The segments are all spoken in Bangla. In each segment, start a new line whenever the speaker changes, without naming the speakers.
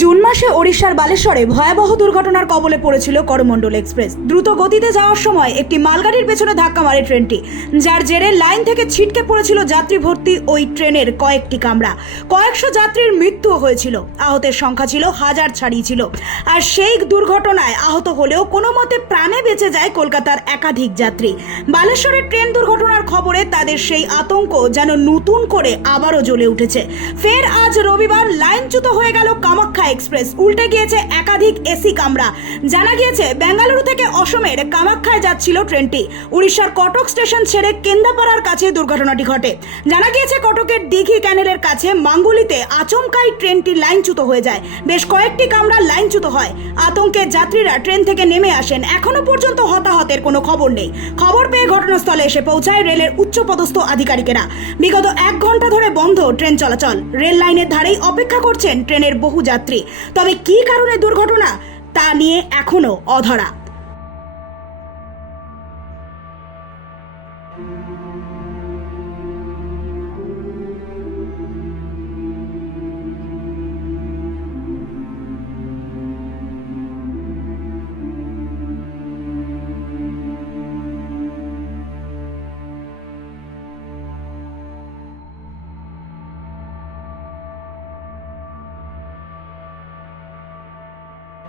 জুন মাসে ওড়িশার বালেশ্বরে ভয়াবহ দুর্ঘটনার কবলে পড়েছিল করমণ্ডল এক্সপ্রেস। দ্রুত গতিতে যাওয়ার সময় একটি মালগাড়ির পেছনে ধাক্কা মারে ট্রেনটি, যার জেরে লাইন থেকে ছিটকে পড়েছিল যাত্রী ভর্তি ওই ট্রেনের কয়েকটি কামরা। কয়েকশো যাত্রীর মৃত্যুও হয়েছিল। আহতের সংখ্যা ছিল হাজার ছাড়িয়েছিল আর সেই দুর্ঘটনায় আহত হলেও কোনো মতে প্রাণে বেঁচে যায় কলকাতার একাধিক যাত্রী। বালেশ্বরের ট্রেন দুর্ঘটনার খবরে তাদের সেই আতঙ্ক যেন নতুন করে আবারও জ্বলে উঠেছে। ফের আজ রবিবার লাইনচ্যুত হয়ে গেল কামাখ্যা এক্সপ্রেস। উল্টে গিয়েছে একাধিক এসি কামরা। জানা গিয়েছে, বেঙ্গালুরু থেকে অসমের কামাখ্যায় যাচ্ছিল ট্রেনটি। উড়িষ্যার কটক স্টেশন ছেড়ে কেন্দাপাড়ার কাছে দুর্ঘটনাটি ঘটে। জানা গিয়েছে, কটকের দিঘি ক্যানেলের কাছে মাঙ্গুলিতে আচমকাই ট্রেনটি লাইনচ্যুত হয়ে যায়। বেশ কয়েকটি কামরা লাইনচ্যুত হয়। আতঙ্কে যাত্রীরা ট্রেন থেকে নেমে আসেন। এখনও পর্যন্ত হতাহতের কোনো খবর নেই। খবর পেয়ে ঘটনাস্থলে এসে পৌঁছায় রেলের উচ্চপদস্থ আধিকারিকেরা। বিগত এক ঘণ্টা ধরে বন্ধ ট্রেন চলাচল। রেল লাইনের ধারেই অপেক্ষা করছেন ট্রেনের বহু যাত্রী। তবে কি কারণে দুর্ঘটনা তা নিয়ে এখনও অধরা।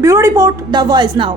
Bureau report the voice now